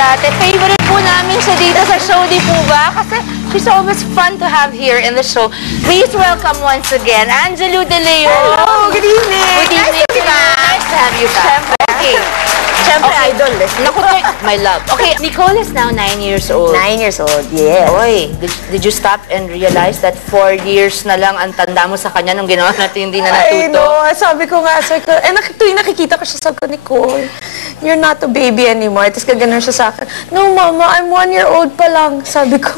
dati. Favorite po namin siya dito sa show, di po ba? Kasi she's always fun to have here in the show. Please welcome once again, Angelou De Leon. Hello, good evening. Good evening. Nice to have you back. Okay. Siyempre, idol. Naku, my love. Okay, Nicole is now 9 years old. 9 years old, yes. Oy, did you stop and realize that 4 years na lang ang tanda mo sa kanya nung ginawa natin hindi na natuto? I know. Sabi ko nga, tuwing nakikita ko siya, sabi ko, Nicole, you're not a baby anymore. Tapos kaganon siya sa akin, no, Mama, I'm 1 year old pa lang. Sabi ko,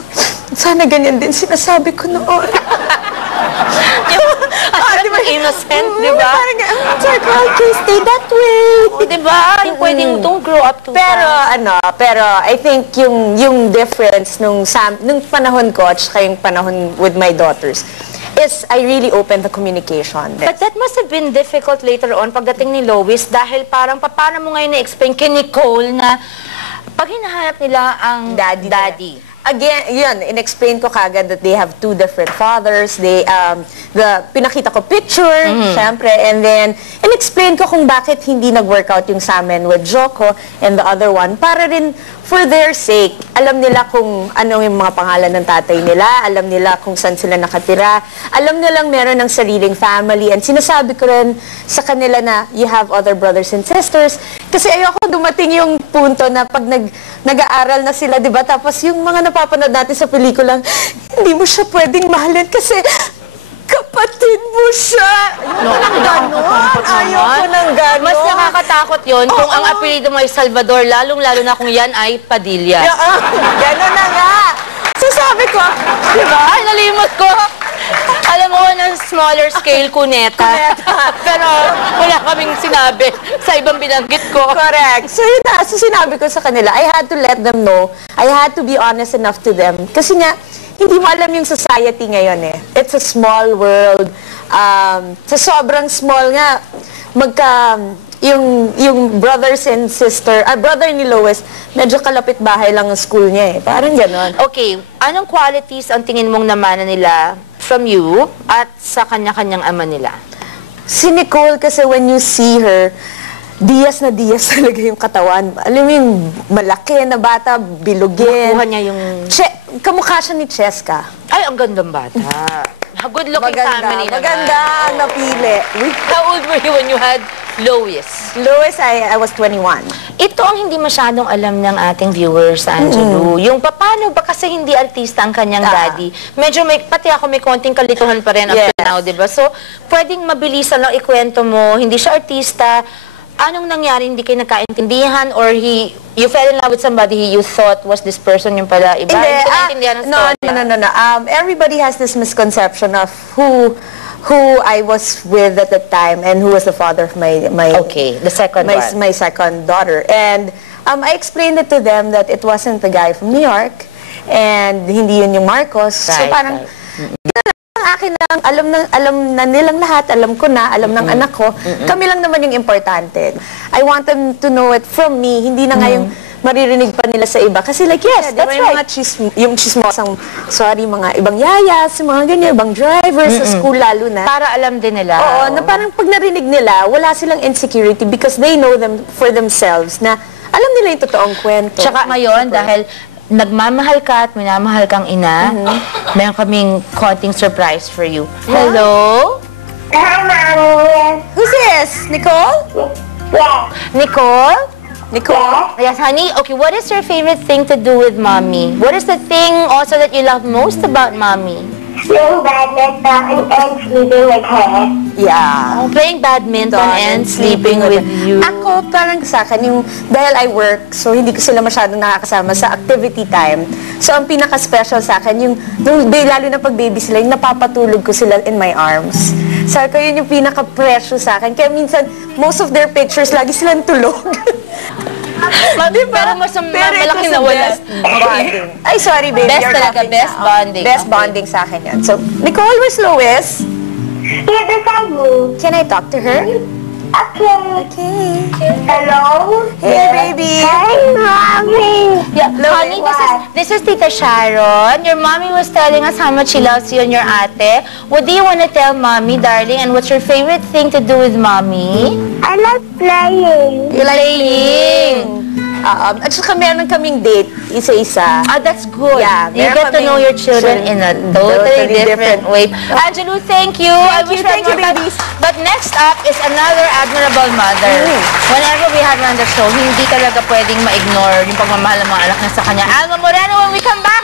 sana ganyan din sinasabi ko noon. Di ba innocent, di ba? Parang, sabi ko, okay, stay that way. Di ba? Yung pwedeng, don't grow up too fast. Pero I think yung difference nung panahon ko at saka yung panahon with my daughters is I really opened the communication. But that must have been difficult later on pagdating ni Lois dahil parang paano mo ngayon na-explain kay Nicole na pag hinahanap nila ang daddy. Again, yun, in-explain ko kagad that they have 2 different fathers. Pinakita ko picture, syempre, and then in-explain ko kung bakit hindi nag-workout yung sa amin with Joko and the other one, para rin for their sake. Alam nila kung ano yung mga pangalan ng tatay nila, alam nila kung saan sila nakatira, alam nilang meron ng sariling family, and sinasabi ko rin sa kanila na you have other brothers and sisters. Kasi ayoko dumating yung punto na pag nag-aaral na sila, di ba? Tapos yung mga napapanood natin sa pelikulang, hindi mo siya pwedeng mahalin kasi kapatid mo siya. Ayoko ng ganon. Mas nakakatakot yon kung ang apelido mo ay Salvador, lalong-lalo na kung yan ay Padilla. Ganon na nga. So sabi ko, di ba? Ay, nalimot ko. Alam mo, ng smaller scale, Cuneta. Pero wala kaming sinabi sa ibang binanggit ko. Correct. So yun na. So sinabi ko sa kanila, I had to let them know. I had to be honest enough to them. Kasi nga, hindi mo alam yung society ngayon eh. It's a small world. Sa sobrang small nga, yung brothers and brother ni Lois, medyo kalapit bahay lang ang school niya eh. Parang ganon. Okay, anong qualities ang tingin mong namana nila from you at sa kanya-kanyang ama nila? Si Nicole kasi when you see her, diyas na diyas talaga yung katawan. Alam mo yung malaki na bata, bilugin. Nakuha niya yung... Kamukha siya ni Cheska. Ay, ang gandang bata. Good-looking family naman. Maganda ang napili. How old were you when you had Lois? Lois, I was 21. Ito ang hindi masyadong alam ng ating viewers, Angelou. Yung paano ba kasi hindi artista ang kanyang daddy? Medyo pati ako may konting kalituhan pa rin up to now, diba? So, pwedeng mabilisan lang ikwento mo, hindi siya artista. Anong nangyari, hindi kayo nagkaintindihan or you fell in love with somebody you thought was this person yung pala iba? Hindi No. Everybody has this misconception of who I was with at the time and who was the father of my second daughter. And I explained it to them that it wasn't the guy from New York and hindi yun yung Marcos. So parang akin lang, alam na nilang lahat, alam ko na, alam ng anak ko, kami lang naman yung importante. I want them to know it from me, hindi na nga yung maririnig pa nila sa iba. Kasi like, yes, that's right. Yung chismosang, mga ibang yayas, mga ganyan, ibang drivers sa school lalo na. Para alam din nila. Oo, na parang pag narinig nila, wala silang insecurity because they know them for themselves na alam nila yung totoong kwento. Tsaka ngayon, dahil nagmamahal ka at minamahal kang ina, mayroon kaming konting surprise for you. Hello? Hi, Mommy. Who's this? Nicole? Yeah. Nicole? Nicole? Yes, honey. Okay, what is your favorite thing to do with Mommy? What is the thing also that you love most about Mommy? Playing badminton and sleeping with her. Yeah. Playing badminton and sleeping with you. Ako, parang sa akin, dahil I work, so hindi ko sila masyadong nakakasama sa activity time. So, ang pinaka-special sa akin, lalo na pag baby sila, yung napapatulog ko sila in my arms. Sabi ko, yun yung pinaka-precious sa akin. Kaya minsan, most of their pictures, lagi silang tulog. Pero malaki na wala. Bonding. Ay, sorry, baby. Best talaga, best bonding. Best bonding sa akin yan. So, Nicole, where's Lois? Here beside me. Can I talk to her? Okay. Hello? Hey, baby. Hi, Mommy. Yeah, honey, this is Tita Sharon. Your mommy was telling us how much she loves you and your ate. What do you want to tell Mommy, darling? And what's your favorite thing to do with Mommy? I like playing. You like playing. At saka meron kaming date, isa-isa. That's good. Yeah, You meron get to know your children in a totally different way. Angelou, thank you. I wish Thank you, more time. ladies. But next up is another admirable mother. Whenever we have her on the show, hindi talaga pwedeng ma-ignore yung pagmamahal ng mga anak niya sa kanya. Alma Moreno, when we come back,